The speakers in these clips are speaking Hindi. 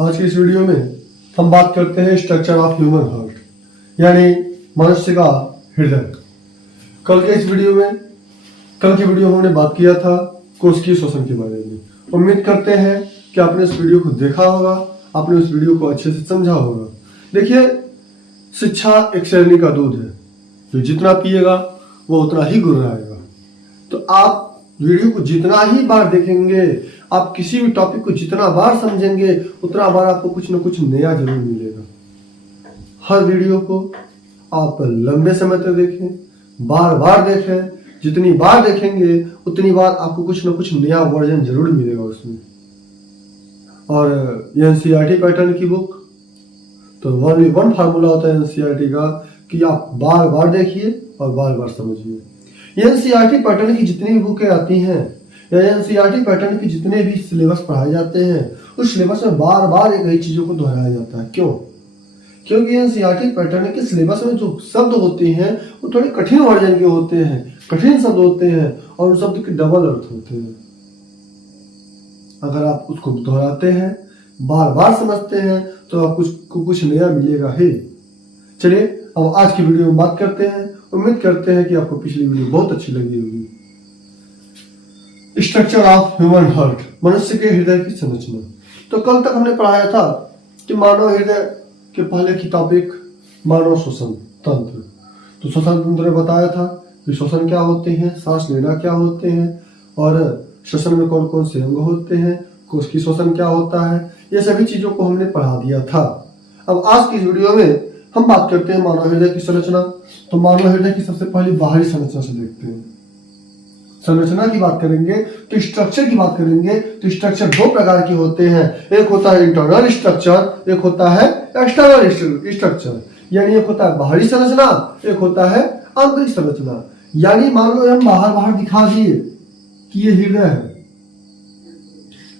आज की इस वीडियो में हम बात करते हैं स्ट्रक्चर ऑफ ह्यूमन हार्ट, यानी मनुष्य का हृदय। कल की वीडियो में हमने बात किया था कोशिकीय श्वसन के बारे में। उम्मीद करते हैं कि आपने इस वीडियो को देखा होगा, आपने उस वीडियो को अच्छे से समझा होगा। देखिए, शिक्षा एक शेरनी का दूध है, जो जितना पिएगा वो उतना ही गुर्राएगा। तो आप वीडियो को जितना ही बार देखेंगे, आप किसी भी टॉपिक को जितना बार समझेंगे, उतना बार आपको कुछ ना कुछ नया जरूर मिलेगा। हर वीडियो को आप लंबे समय तक देखें, बार बार देखें। जितनी बार देखेंगे उतनी बार आपको कुछ ना कुछ नया वर्जन जरूर मिलेगा उसमें। और एनसीईआरटी पैटर्न की बुक, तो ओनली वन फार्मूला होता है एनसीईआरटी का कि आप बार बार देखिए और बार बार समझिए। एनसीईआरटी पैटर्न की जितनी भी बुकें आती हैं या एनसीईआरटी पैटर्न के जितने भी सिलेबस पढ़ाए जाते हैं, उस सिलेबस में बार बार एक ही चीजों को दोहराया जाता है। क्यों? क्योंकि एनसीईआरटी पैटर्न के सिलेबस में जो शब्द होते हैं वो थोड़े कठिन वर्जन के होते हैं, कठिन शब्द होते हैं और उन शब्द के डबल अर्थ होते हैं। अगर आप उसको दोहराते हैं, बार बार समझते हैं, तो आपको कुछ नया मिलेगा ही। चलिए अब आज की वीडियो में बात करते हैं। उम्मीद करते हैं कि आपको पिछली वीडियो बहुत अच्छी लगी होगी। स्ट्रक्चर ऑफ ह्यूमन हार्ट, मनुष्य के हृदय की संरचना। तो कल तक हमने पढ़ाया था कि मानव हृदय के पहले की टॉपिक मानव श्वसन तंत्र। तो श्वसन तंत्र में बताया था कि श्वसन क्या होते हैं, सांस लेना क्या होते हैं, और श्वसन में कौन कौन से अंग होते हैं, कोशिकीय श्वसन क्या होता है, ये सभी चीजों को हमने पढ़ा दिया था। अब आज की वीडियो में हम बात करते हैं मानव हृदय की संरचना। तो मानव हृदय की सबसे पहली बाहरी संरचना से देखते हैं। संरचना की बात करेंगे तो स्ट्रक्चर की बात करेंगे तो स्ट्रक्चर दो प्रकार के होते हैं। एक होता है इंटरनल स्ट्रक्चर, एक होता है एक्सटर्नल स्ट्रक्चर। यानी एक होता है बाहरी संरचना, एक होता है आंतरिक संरचना। यानी मान लो हम बाहर दिखा दिए कि ये हृदय है,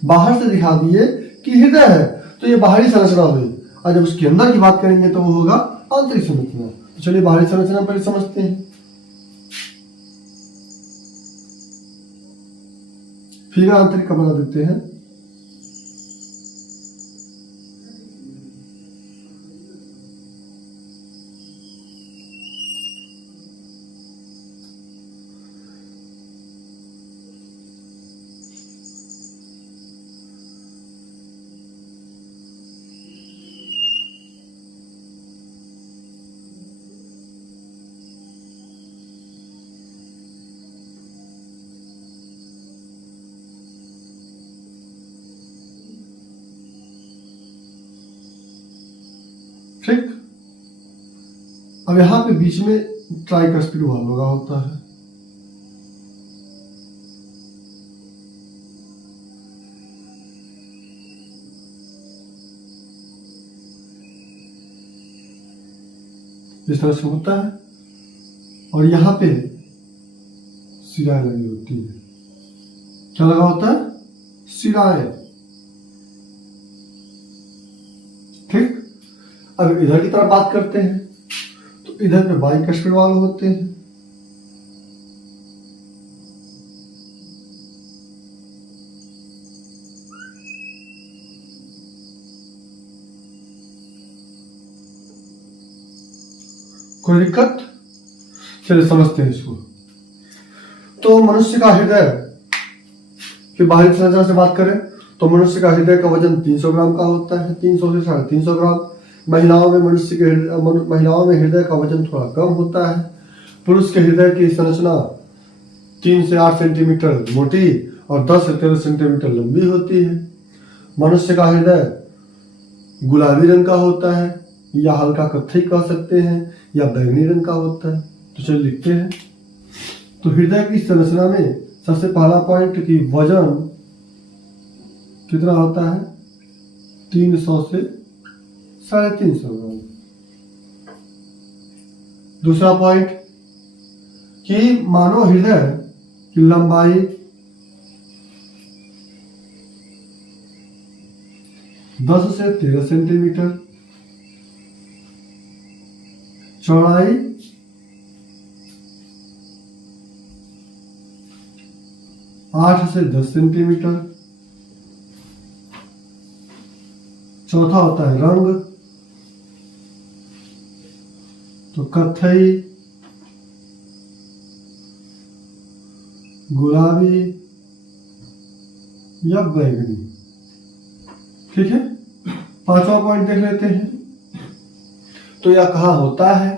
बाहर से दिखा दिए कि हृदय है, तो ये बाहरी संरचना हुई। और जब उसके अंदर की बात करेंगे तो वो होगा आंतरिक संरचना। तो चलिए बाहरी संरचना पहले समझते हैं। फिर आंतरिक का बना देते हैं। ठीक, अब यहां पे बीच में ट्राइकस्पिड वाल्व लगा होता है। इस तरह से होता है और यहां पे सिराएं लगी होती है। क्या लगा होता है? सिराएं। ठीक, अब इधर की तरफ बात करते हैं तो इधर पे बाइकस्पिड वाल्व होते हैं। कोई दिक्कत? चलिए समझते हैं इसको। तो मनुष्य का हृदय की बाहरी संरचना से बात करें तो मनुष्य का हृदय का वजन 300 ग्राम का होता है, 300 से 350 ग्राम। महिलाओं में हृदय का वजन थोड़ा कम होता है। पुरुष के हृदय की संरचना 3 से 8 सेंटीमीटर मोटी और 10 से 13 सेंटीमीटर लंबी होती है। मनुष्य का हृदय गुलाबी रंग का होता है, या हल्का कत्थई कह सकते हैं, या बैंगनी रंग का होता है। तो चलिए लिखते हैं। तो हृदय की संरचना में सबसे पहला पॉइंट कि वजन कितना होता है? 300 से 350 ग्राम। दूसरा पॉइंट कि मानव हृदय की लंबाई 10 से 13 सेंटीमीटर, चौड़ाई 8 से 10 सेंटीमीटर, चौथा होता है रंग, तो कत्थई, गुलाबी या बैंगनी। ठीक है, पांचवा पॉइंट देख लेते हैं। तो यह कहाँ होता है?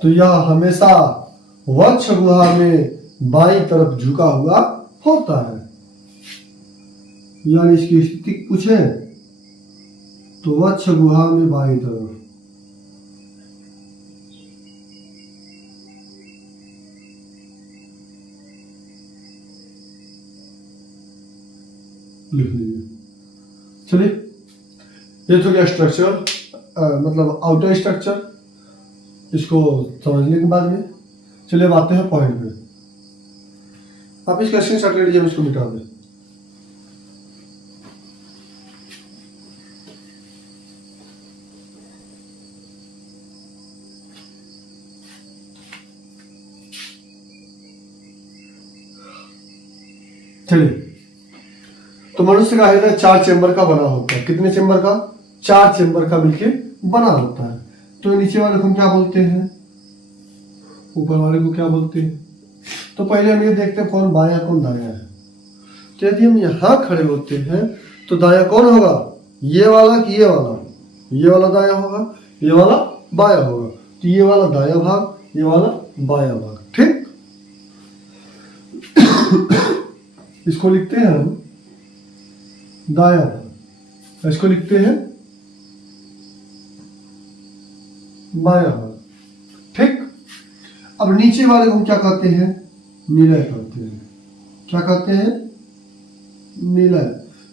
तो यह हमेशा वक्ष गुहा में बाईं तरफ झुका हुआ होता है। यानी इसकी स्थिति पूछे तो वक्ष गुहा में बाईं तरफ। लिख लीजिए। चलिए, ये तो क्या स्ट्रक्चर, मतलब आउटर स्ट्रक्चर, इसको समझने के बाद में चलिए अब आते हैं पॉइंट पे। आप इसका स्क्रीनशॉट ले लीजिए, इसको मिटा दें। चलिए, तो मनुष्य का हृदय 4 चेंबर का बना होता है। कितने चेंबर का? 4 चेंबर का मिलके बना होता है। तो नीचे वाले को हम क्या बोलते हैं, ऊपर वाले को क्या बोलते हैं? तो पहले हम ये देखते हैं कौन बाया कौन दाया है। तो यदि हम यहाँ खड़े होते हैं तो दाया कौन होगा? ये वाला कि ये वाला? ये वाला दाया होगा, ये वाला बाया होगा। तो ये वाला दाया भाग, ये वाला बाया भाग। ठीक, इसको लिखते हैं हम दाया भाग, इसको लिखते हैं बाया भाग। ठीक, अब नीचे वाले को हम क्या कहते हैं? निलय कहते हैं। क्या कहते हैं? निलय।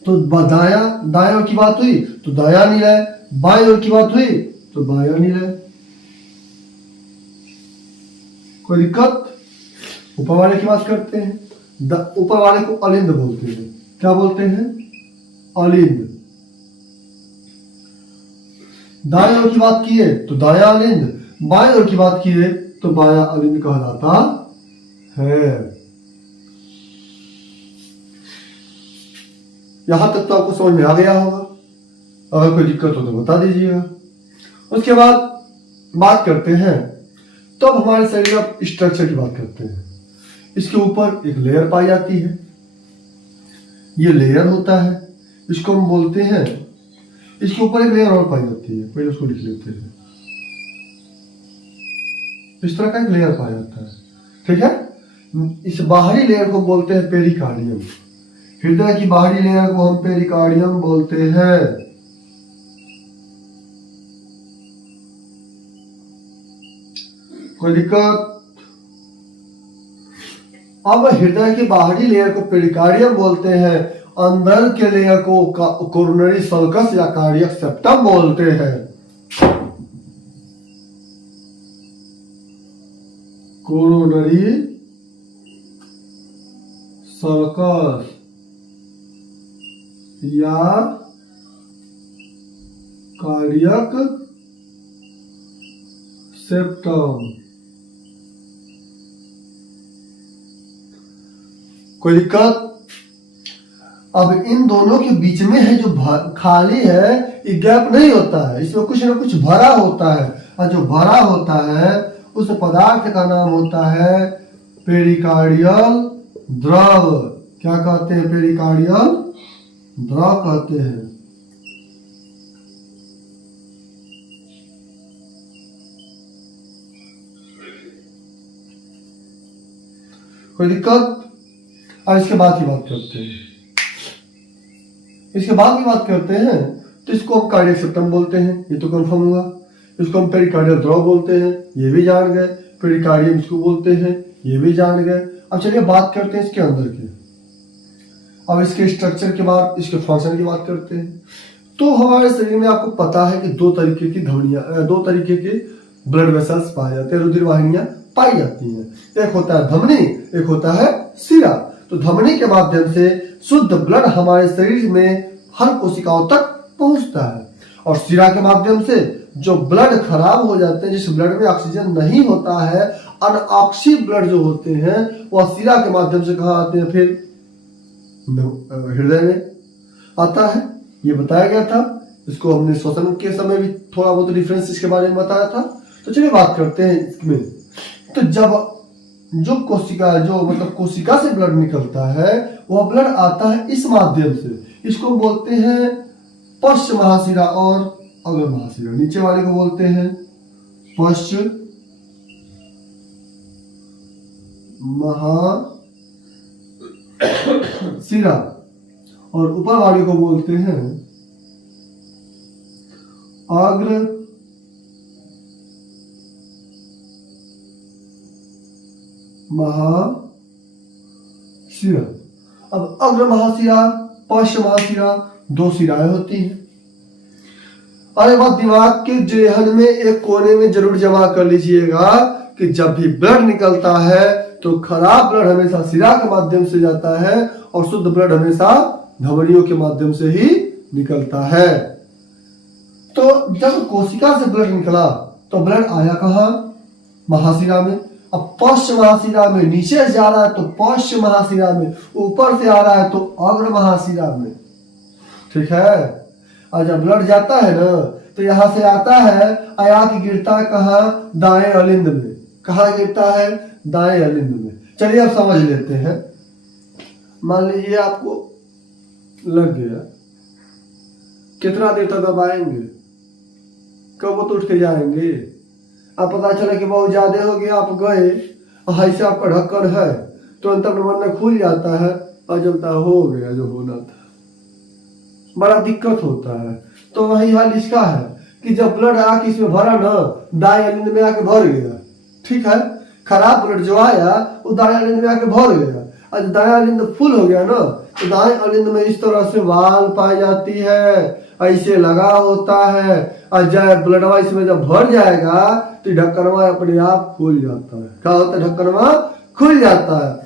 तो दाया दाया की बात हुई तो दाया निलय, बाएं ओर की बात हुई तो बाया निलय। कोई दिक्कत? ऊपर वाले की बात करते हैं। ऊपर वाले को अलिंद बोलते हैं। क्या बोलते हैं? अलिंद। दाएं ओर की बात किए तो दाया अलिंद, बाएं ओर की बात किए तो बाया अलिंद कहलाता है। यहां तक तो आपको समझ में आ गया होगा। अगर कोई दिक्कत हो तो बता दीजिएगा। उसके बाद बात करते हैं, तो अब हमारे शरीर का स्ट्रक्चर की बात करते हैं। इसके ऊपर एक लेयर पाई जाती है, ये लेयर होता है, इसको हम बोलते हैं। इसके ऊपर एक लेयर और पाई जाती है, पहले उसको लिख लेते हैं। इस तरह का एक लेयर पाया जाता है। ठीक है, इस बाहरी लेयर को बोलते हैं पेरिकार्डियम। हृदय की बाहरी लेयर को हम पेरिकार्डियम बोलते हैं। कोई दिक्कत? अब हृदय की बाहरी लेयर को पेरिकार्डियम बोलते हैं, अंदर के लेयर को कोरोनरी सल्कस या कार्डियक सेप्टम बोलते हैं। कोरोनरी सल्कस या कार्डियक सेप्टम। कोई दिक्कत? अब इन दोनों के बीच में है जो खाली है, ये गैप नहीं होता है, इसमें कुछ ना कुछ भरा होता है। और जो भरा होता है उस पदार्थ का नाम होता है पेरिकार्डियल द्रव। क्या कहते हैं? पेरिकार्डियल द्रव कहते हैं। कोई दिक्कत? अब इसके बाद की बात करते हैं। इसके बाद की बात करते हैं तो इसको हम कार्डियक सेप्टम बोलते हैं, ये तो कंफर्म हुआ। इसको हम पेरिकार्डियल द्रव बोलते हैं, ये भी जान गए। पेरिकार्डियम इसको बोलते हैं, ये भी जान गए। अब चलिए बात करते हैं इसके अंदर की। अब इसके स्ट्रक्चर के बाद इसके फंक्शन की बात करते हैं। तो हमारे शरीर में आपको पता है कि दो तरीके की धमनियां, दो तरीके के ब्लड वेसल्स पाए जाते हैं, रुधिर वाहिनियां पाई जाती हैं। एक होता है धमनी, एक होता है शिरा। तो धमनी के माध्यम से शुद्ध ब्लड हमारे शरीर में हर कोशिकाओं तक पहुंचता है, और शिरा के माध्यम से जो ब्लड खराब हो जाते हैं, जिस ब्लड में ऑक्सीजन नहीं होता है, अनऑक्सी ब्लड जो होते हैं, वह शिरा के माध्यम से कहाँ आते हैं? फिर हृदय में आता है। ये बताया गया था इसको हमने श्वसन के समय भी थोड़ा बहुत डिफरेंस इसके बारे में बताया था। तो चलिए बात करते हैं इसमें। तो जब जो कोशिका जो मतलब कोशिका से ब्लड निकलता है वह ब्लड आता है इस माध्यम से, इसको बोलते हैं पश्च महाशिरा और अग्र महाशिरा। नीचे वाले को बोलते हैं पश्च महाशिरा और ऊपर वाले को बोलते हैं अग्र महाशिरा। अब अग्र महाशिरा पश्च महाशिरा दो शिराएं होती हैं। अरे बात दिमाग के जेहन में एक कोने में जरूर जमा कर लीजिएगा कि जब भी ब्लड निकलता है तो खराब ब्लड हमेशा शिरा के माध्यम से जाता है और शुद्ध ब्लड हमेशा धमनियों के माध्यम से ही निकलता है। तो जब कोशिका से ब्लड निकला तो ब्लड आया कहाँ? महाशिरा में। अब पश्च महाशिरा में नीचे से जा रहा है तो पश्च महाशिरा में, ऊपर से आ रहा है तो अग्र महाशिरा में। ठीक है। और जब ब्लड जाता है ना तो यहां से आता है आया कि गिरता है कहाँ? दाएं अलिंद में। कहाँ गिरता है? दाएं अलिंद में। चलिए अब समझ लेते हैं। मान लीजिए आपको लग गया, कितना देर तक दबाएंगे? कब तो उठ के जाएंगे? अब पता चला कि बहुत ज्यादा हो गया, आप गए और ऐसे आपका ढक्कन है तुरंत तो मन खुल जाता है और जलता हो गया जो होना था। बड़ा दिक्कत होता है। तो वही हाल इसका है कि जब ब्लड आके इसमें भरा ना, दाएं अलिंद में आके भर गया। ठीक है। खराब ब्लड जो आया वो दाएं अलिंद में आके भर गया। और दाएं अलिंद फुल हो गया ना तो दाएं अलिंद में इस तरह से वाल पाई जाती है, ऐसे लगा होता है। और जब ब्लडवा इसमें जब भर जाएगा तो ढक्कनवा अपने आप खुल जाता है। क्या होता है? ढक्कनवा खुल जाता है।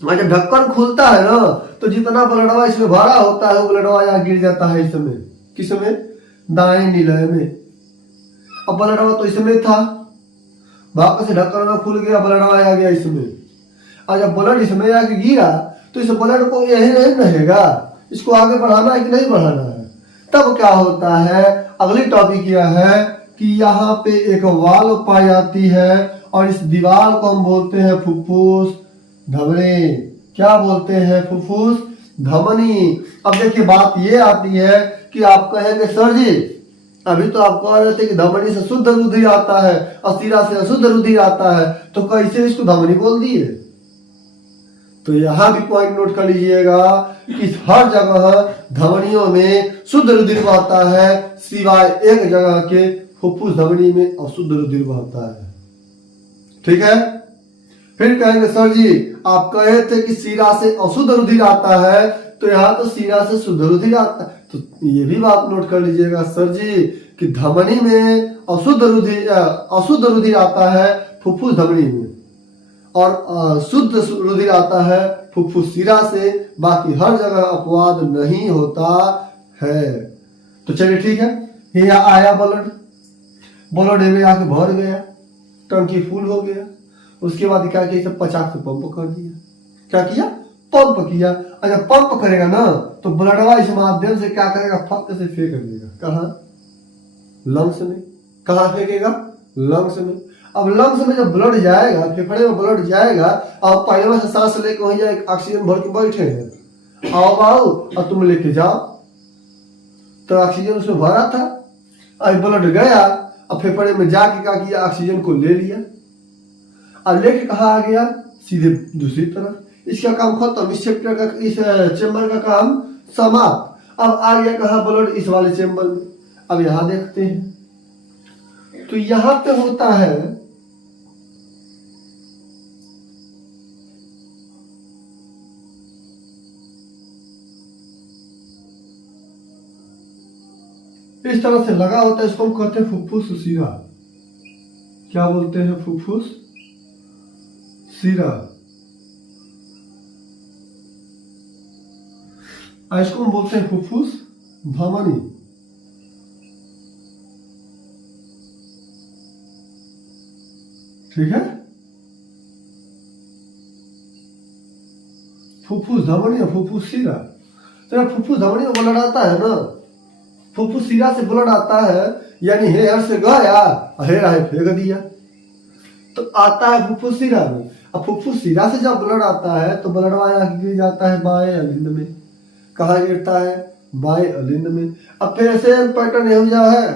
और जब ढक्कन खुलता है ना तो जितना ब्लडवा इसमें भरा होता है वो ब्लडवा यहाँ गिर जाता है इसमें। किसमें? दाएं निलय में। अब ब्लडवा तो इसमें था, वापस से ढक्कन खुल गया, ब्लडवा आ गया इसमें। और जब ब्लड इसमें आके गिरा तो इस ब्लड को यही नहीं रहेगा, इसको आगे बढ़ाना है कि नहीं बढ़ाना है। तब क्या होता है? अगली टॉपिक यह है कि यहाँ पे एक वाल्व पाई जाती है और इस दीवार को हम बोलते हैं फुफ्फुस धमनी। क्या बोलते हैं? फुफ्फुस धमनी। अब देखिए बात ये आती है कि आप कहेंगे सर जी अभी तो आप कह रहे थे कि धमनी से शुद्ध रुधिर आता है और शिरा से अशुद्ध रुधिर आता है, तो कैसे इसको धमनी बोल दिए? तो यहां भी पॉइंट नोट कर लीजिएगा कि हर जगह धमनियों में शुद्ध रुधिर बहता है सिवाय एक जगह के फुफ्फुस धमनी में अशुद्ध रुधिर बहता है। ठीक है। फिर कहेंगे सर जी आप कहे थे कि शिरा से अशुद्ध रुधिर आता है, तो यहाँ तो शिरा से शुद्ध रुधिर आता है। तो ये भी बात नोट कर लीजिएगा सर जी कि धमनी में अशुद्ध रुधिर आता है फुफ्फुस धमनी में और शुद्ध रुधिर आता है फुफ्फुस शिरा से। बाकी हर जगह अपवाद नहीं होता है। तो चलिए ठीक है। ये आया ब्लड में आके भर गया, टंकी फुल हो गया। उसके बाद क्या किया? 50 से पंप कर दिया। क्या किया? पंप किया। और जब पंप करेगा ना तो ब्लडवा इस माध्यम से क्या करेगा? फक से फेंक देगा। कहाँ? लंग्स में। कहाँ फेंकेगा? लंग्स में। अब लंग्स में जब ब्लड जाएगा, फेफड़े में ब्लड जाएगा, और पहले से सांस लेके वहीं जाए ऑक्सीजन भर के बैठे हैं, आओ और तुम लेके जाओ। तो ऑक्सीजन उसमें भरा था, अब ब्लड गया, अब फेफड़े में जाके क्या किया? ऑक्सीजन को ले लिया और लेके कहाँ आ गया? सीधे दूसरी तरफ। इसका काम खत्म। इस चेम्बर का काम समाप्त। अब आ गया कहाँ? ब्लड इस वाले चेम्बर में। अब यहां देखते हैं तो यहां पे होता है इस तरह से लगा होता है, इसको हम कहते हैं फुफ्फुस शिरा। क्या बोलते हैं? फुफ्फुस शिरा। इसको हम बोलते हैं फुफ्फुस धमनी। ठीक है। फुफ्फुस धमनी और फुफ्फुस शिरा। तो फुफ्फुस धमनी में ब्लड आता है ना फुफ्फुसीरा से ब्लड आता है, यानी हेयर से गया, हेयर है फेंक दिया, तो आता है फुफ्फुसीरा में। अब फुफ्फुसीरा से जब ब्लड आता है तो ब्लड वाया गिर जाता है बाएं अलिंद में। कहाँ गिरता है? बाएं अलिंद में। अब फिर सेम पैटर्न हो जा है,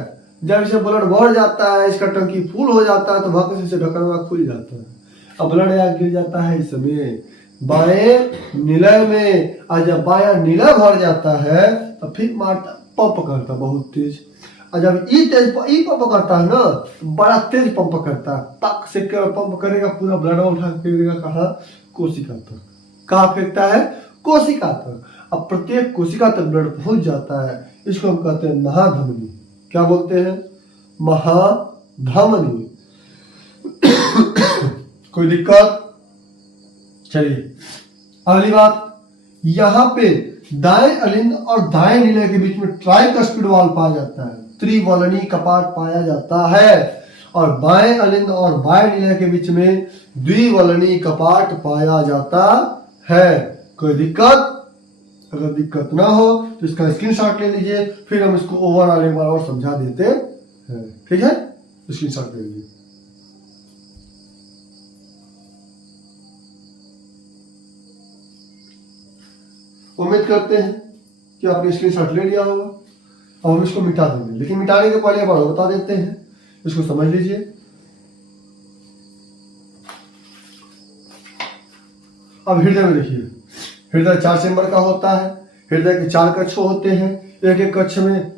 जब इसे ब्लड बढ़ जाता है, इसका टंकी फुल हो जाता है तो वापस इसे ढक्कन खुल जाता है। अब ब्लड यहाँ गिर जाता है इसमें बाएं निलय में। और जब बायां निलय भर जाता है तो फिर मारता, पंप करता बहुत तेज। और जब ई पंप करता है ना, तो बड़ा तेज पंप करता है, पक से पंप करेगा, पूरा ब्लड उठा फेंकेगा कहाँ? कोशिका तक। कहाँ फेंकता है? कोशिका तक। अब प्रत्येक कोशिका तक ब्लड पहुंच जाता है, इसको हम कहते हैं महाधमनी। क्या बोलते हैं? महाधमनी। कोई दिक्कत? चलिए अगली बात, यहां पे दाएं अलिंद और दाएं निलय के बीच में ट्राइकस्पिड वाल्व पाया जाता है, त्रिवलनी कपाट पाया जाता है। और बाएं अलिंद और बाएं निलय के बीच में द्विवलनी कपाट पाया जाता है। कोई दिक्कत? अगर दिक्कत ना हो तो इसका स्क्रीनशॉट ले लीजिए, फिर हम इसको ओवरऑल एक बार और समझा देते हैं। ठीक है, स्क्रीनशॉट ले लीजिए। उम्मीद करते हैं कि आपने स्क्रीनशॉट ले लिया होगा। अब हम इसको मिटा देंगे, लेकिन मिटाने के पहले एक बार बता देते हैं, इसको समझ लीजिए। अब हृदय में देखिए, हृदय 4 चेंबर का होता है। हृदय के 4 कक्ष होते हैं। एक एक कक्ष में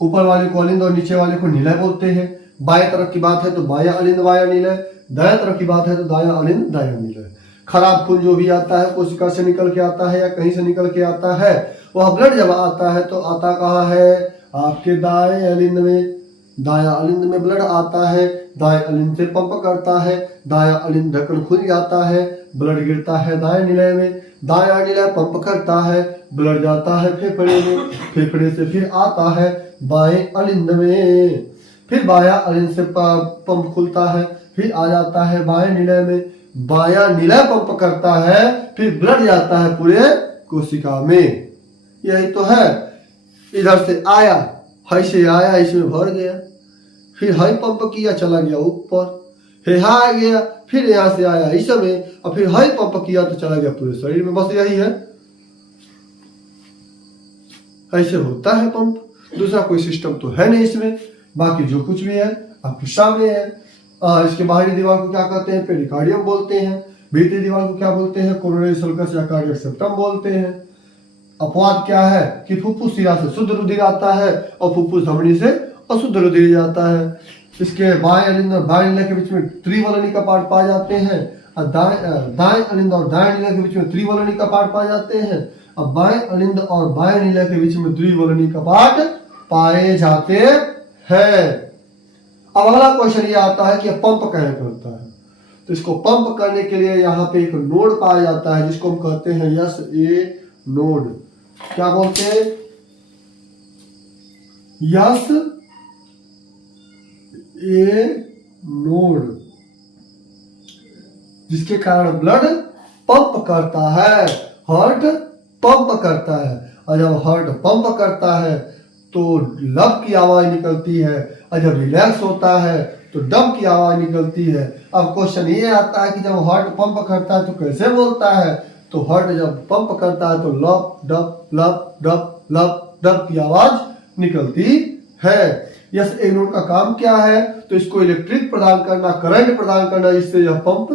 ऊपर वाले को अलिंद और नीचे वाले को निलय बोलते हैं। बाएं तरफ की बात है तो बायां अलिंद बायां निलय, दाएं तरफ की बात है तो दायां अलिंद दायां निलय। खराब खून जो भी आता है, कोशिका से निकल के आता है या कहीं से निकल के आता है, वह ब्लड जब आता है तो आता कहाँ है? आपके दाएं अलिंद में। दायां अलिंद में ब्लड आता है, दाएं अलिंद से पंप करता है, दायां अलिंद ढक्कन खुल जाता है, ब्लड गिरता है दाएं निलय में, दायां निलय पंप करता है, ब्लड जाता है फेफड़े में, फेफड़े से फिर आता है बाएं अलिंद में, फिर बायां अलिंद से पंप खुलता है, फिर आ जाता है बाएं निलय में, बायां निलय पंप करता है, फिर ब्लड जाता है पूरे कोशिका में। यही तो है। इधर से आया, हाई से आया, इसमें भर गया, फिर हाई पंप किया, चला गया ऊपर, फिर यहाँ आ गया, फिर यहाँ से आया इसमें, और फिर हाई पंप किया तो चला गया पूरे शरीर में। बस यही है, ऐसे होता है पंप। दूसरा कोई सिस्टम तो है नहीं इसमें। बाकी जो कुछ भी है आपके सामने है। इसके बाहरी दीवार को क्या कहते हैं? पेरिकार्डियम बोलते हैं। भीतरी दीवार को क्या बोलते हैं? कोरोनरी सल्कस या कार्डियक सेप्टम बोलते हैं। अपवाद क्या है कि फुफ्फुस शिरा से शुद्ध रुधिर आता है और फुफ्फुस धमनी से अशुद्ध रुधिर जाता है। इसके बाएं अलिंद और बाएं निलय के बीच में त्रिवलनी कपाट पाए जाते हैं, और दाएं अलिंद और दाएं निलय के बीच में त्रिवलनी कपाट पाए जाते हैं, और बाएं अलिंद और बाएं निलय के बीच में द्विवलनी कपाट पाए जाते हैं। अब अगला क्वेश्चन ये आता है कि पंप कैसे करता है। तो इसको पंप करने के लिए यहाँ पे एक नोड पाया जाता है, जिसको हम कहते हैं SA नोड। क्या बोलते हैं? SA नोड, जिसके कारण ब्लड पंप करता है, हार्ट पंप करता है। और जब हार्ट पंप करता है तो लब की आवाज निकलती है, और जब रिलैक्स होता है तो डब की आवाज निकलती है। अब क्वेश्चन ये आता है कि जब हार्ट पंप करता है तो कैसे बोलता है? तो हार्ट जब पंप करता है तो लब डब लब डब लब डब की आवाज निकलती है। SA नोड का काम क्या है? तो इसको इलेक्ट्रिक प्रदान करना, करंट प्रदान करना, जिससे यह पंप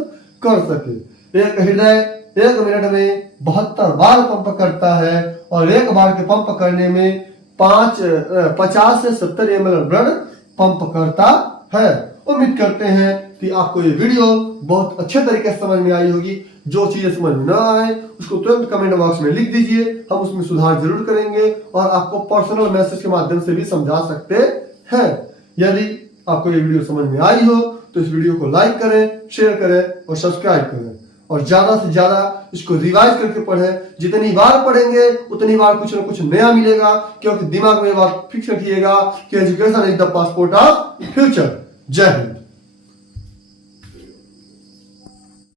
कर सके। एक हृदय 1 मिनट में 72 बार पंप करता है, और एक बार के पंप करने में 50 से 70 ml ब्लड पंप करता है। उम्मीद करते हैं कि आपको ये वीडियो बहुत अच्छे तरीके से समझ में आई होगी। जो चीजें समझ में ना आए उसको तुरंत कमेंट बॉक्स में लिख दीजिए, हम उसमें सुधार जरूर करेंगे और आपको पर्सनल मैसेज के माध्यम से भी समझा सकते हैं। यदि आपको ये वीडियो समझ में आई हो तो इस वीडियो को लाइक करें, शेयर करें और सब्सक्राइब करें, और ज्यादा से ज्यादा इसको रिवाइज करके पढ़ें। जितनी बार पढ़ेंगे उतनी बार कुछ ना कुछ नया मिलेगा, क्योंकि दिमाग में बात फिक्स रखिएगा कि education is the passport of future. जय हिंद।